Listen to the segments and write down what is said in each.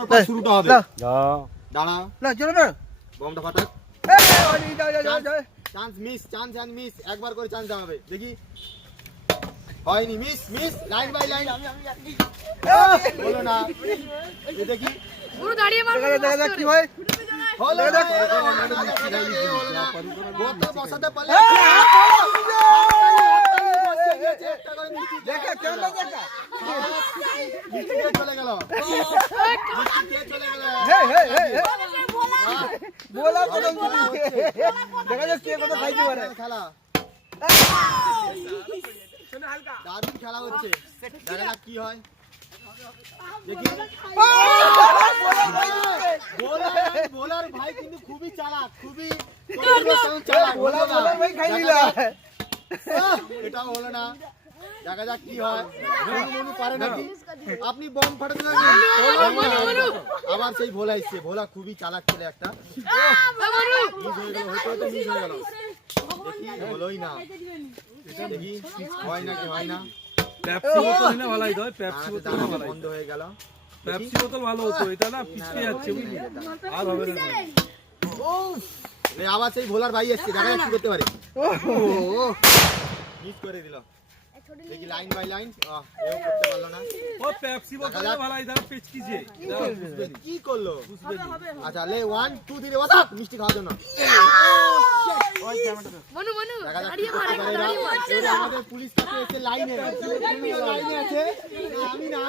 শুরুটা হবে। দাঁড়া না চলো না বমটা ফাটাক। চান্স মিস একবার করে চান্স দেওয়া হবে। দেখি হয়নি, মিস লাইন বাই লাইন বলো না। এই দেখি পুরো দাঁড়িয়ে মারো। দেখা কি হয় হলো গোটা বসাতে পারলে দেখা কেন দেখা মিস্টেক চলে গেল। बोला तो দেখা যাক কে কত খাইতে পারে খেলা দারুণ খেলা হচ্ছে। দেখা যাক কি হয়। দেখি বোলার ভাই কিন্তু খুবই চালাক, খুবই চালাক। বোলার ভাই খাই নিলা এটাও হলো না। দেখা যাক কি হয়। মনু পারে নাকি? আপনি বম ফাটাতে আবার সেই ভোলা এসছে। ভোলা খুবই চালাক ছেলে একটা। মিস হয়ে গেল, হয়তো মিস হয়ে গেল। দেখি হলোই না। দেখি হয় নাকি হয় না। পেপসি বোতল না ভালোই দয়, পেপসি বোতল না ভালোই। বন্ধ হয়ে গেল। পেপসি বোতল ভালো হতো, এটা না পিছকে যাচ্ছে বুঝলি, আর হবে না। আবার সেই ভোলার ভাই এসছে। দেখা যাক কি করতে পারে। মিস করে দিল। দেখি লাইন বাই লাইন এও করতে পারলো না। ও পেপসি বোতল না ভালোই, দাঁড়া পিচকিছে, দাঁড়া বুঝবে না। কি করলো বুঝবে না। আচ্ছা লে 1 2 3 বাতা মিষ্টি খাওয়ার জন্য। মনু দেখা যাক দাঁড়িয়ে মারো, দাঁড়িয়ে মারছে না। আমাদের পুলিশ কাছে এসে লাইনে আছে। লাইনে আছে। আমি না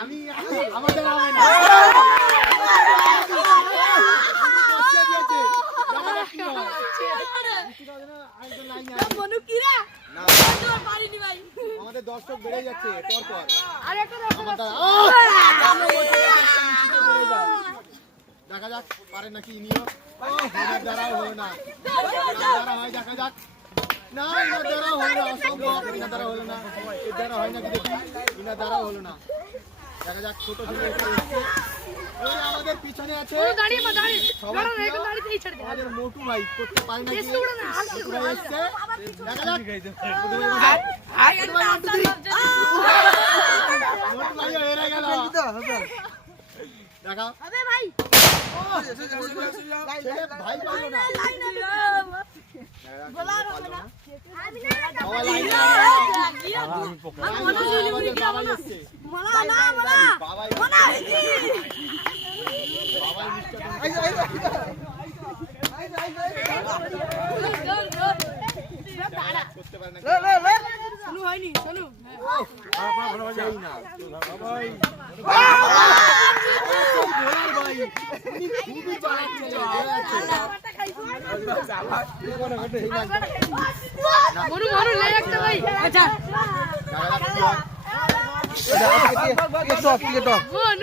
আমি আমাদের হবে না। মনু কি রে? না তোর পারিনি ভাই। আমাদের দর্শক বেড়ে যাচ্ছে পর পর। আর একটা আমার দ্বারা দেখা যাক পারে নাকি ইনিও। আমার দ্বারাও হলো না। দ্বারা হয় দেখা যাক। না ইনার দ্বারাও হলো না। অসম্ভব। ইনার দ্বারা হলো না। এর দ্বারা হয় নাকি দেখি। ইনার দ্বারাও হলো না। দেখা যাক ছোট ছেলে এসে এই আমাদের পিছনে আছে। মনু দাঁড়িয়ে মা দাঁড়িয়ে। সবার দাঁড়া প্রিয় একটু দাঁড়িয়ে ছেড়ে দে। আমাদের মোটু ভাই করতে পারে নাকি। বেশি উড়ে না, হালকা মোটু ভাই এসছে। দেখা যাক মোটু ভাই মোটু ভাই হেরে গেল। দেখা আবে ভাই। ছেলে ভাই পারলো না। বলার হবে না। আমি না সবাই লাইনে মনু জুলি মুড়ি কি বাবাই না? এসছে। বলা না বলা। বাবাই বলা হইছি। বাবাই মিষ্টি করতে পারে নাকি। শুনু হয়নি শুনু। সেই না বাবাই ভাই উনি খুবই চালাক ছেলে। মনু লে একটা ভাই। আচ্ছা। দেখা যাক কি হয়। টপ মনু